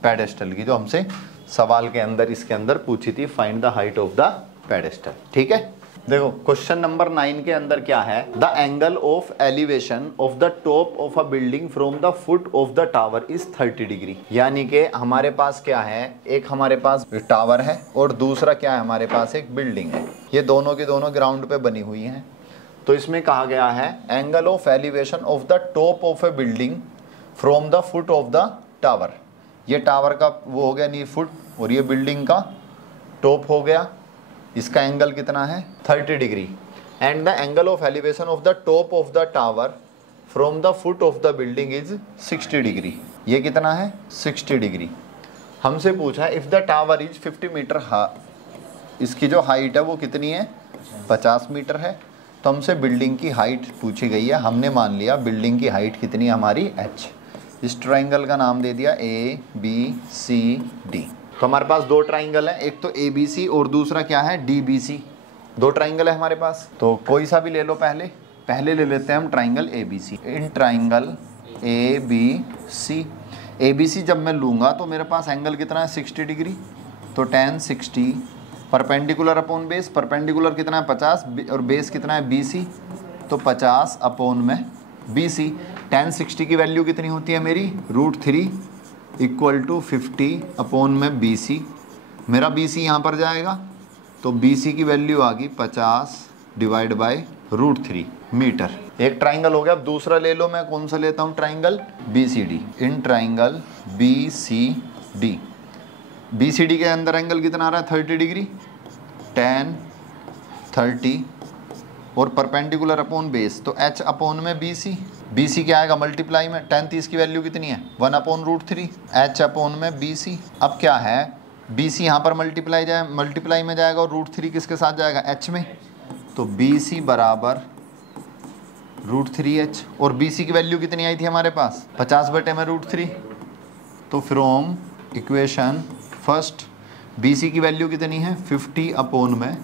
पेडेस्टल की, जो हमसे सवाल के अंदर इसके अंदर पूछी थी, find the height of the pedestal. ठीक है, देखो क्वेश्चन नंबर 9 के अंदर क्या है? The angle of elevation of the top of a building from the foot of the tower is 30 degree. यानी कि हमारे पास क्या है? एक हमारे पास टावर है और दूसरा क्या है? हमारे पास एक बिल्डिंग है। ये दोनों की दोनों ग्राउंड पे बनी हुई हैं। तो इसमें कहा गया है angle of elevation of the top of A building from the foot of the tower. ये टावर का वो हो गया नी फुट और ये बिल्डिंग का टॉप हो गया। इसका एंगल कितना है? 30 degree. And the angle of elevation of the top of the tower from the foot of the building is 60 degree. ये कितना है? 60 डिग्री। हमसे पूछा है if the tower is 50 metre इसकी जो हाइट है वो कितनी है? 50 मीटर है। तो हमसे बिल्डिंग की हाइट पूछी गई है। हमने मान लिया बिल्डिंग की हाइट कितनी है हमारी? h। इस ट्राइंगल का नाम दे दिया ABCD। तो हमारे पास दो ट्राइंगल है, एक तो ABC और दूसरा क्या है? DBC। दो ट्राइंगल है हमारे पास, तो कोई सा भी ले लो। पहले ले लेते हैं हम triangle ABC। In triangle ABC जब मैं लूँगा तो मेरे पास एंगल कितना है? 60 डिग्री। तो tan 60 perpendicular upon base. Perpendicular कितना है? 50 और बेस कितना है? BC। तो 50 अपॉन में BC। tan 60 की वैल्यू कितनी होती है मेरी? √3 = 50 अपॉन में BC। मेरा BC यहाँ पर जाएगा तो BC की वैल्यू आ गई 50 डिवाइड बाय √3 मीटर। एक ट्राइंगल हो गया। अब दूसरा ले लो। मैं कौन सा लेता हूँ? Triangle BCD। इन ट्राइंगल BCD के अंदर एंगल कितना आ रहा है? 30 डिग्री। tan 30 और परपेंडिकुलर अपॉन बेस तो h अपॉन में BC क्या आएगा? मल्टीप्लाई में tan 30 की वैल्यू कितनी है? 1 अपॉन √3 h अपॉन में BC। अब क्या है? BC यहाँ पर मल्टीप्लाई में जाएगा और √3 किसके साथ जाएगा? h में। तो BC बराबर √3h। और BC की वैल्यू कितनी आई थी हमारे पास? 50 बटे में √3। तो फ्रॉम इक्वेशन फर्स्ट BC की वैल्यू कितनी है? 50 अपॉन में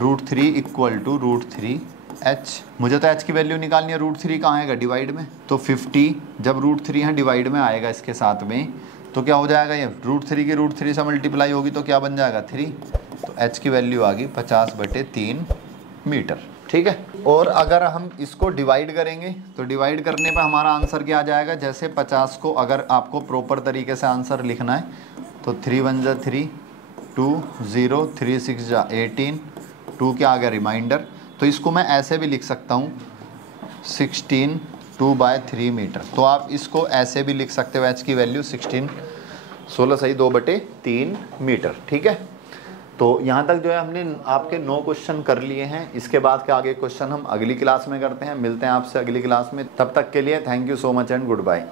√3 = √3h। मुझे तो h की वैल्यू निकालनी है। √3 कहाँ आएगा? डिवाइड में। तो 50 जब √3 है डिवाइड में आएगा इसके साथ में तो क्या हो जाएगा? ये √3 की √3 से मल्टीप्लाई होगी तो क्या बन जाएगा? 3। तो h की वैल्यू आ गई 50/3 मीटर। ठीक है। और अगर हम इसको डिवाइड करेंगे तो डिवाइड करने पर हमारा आंसर क्या आ जाएगा? जैसे 50 को अगर आपको प्रॉपर तरीके से आंसर लिखना है तो 3 × 1 = 3, 2 0 3 6 = 18, 2 क्या आ गया? रिमाइंडर। तो इसको मैं ऐसे भी लिख सकता हूँ 16 2/3 मीटर। तो आप इसको ऐसे भी लिख सकते हो। h की वैल्यू 16 2/3 मीटर। ठीक है। तो यहाँ तक जो है हमने आपके 9 क्वेश्चन कर लिए हैं। इसके बाद के आगे क्वेश्चन हम अगली क्लास में करते हैं। मिलते हैं आपसे अगली क्लास में। तब तक के लिए thank you so much and good bye.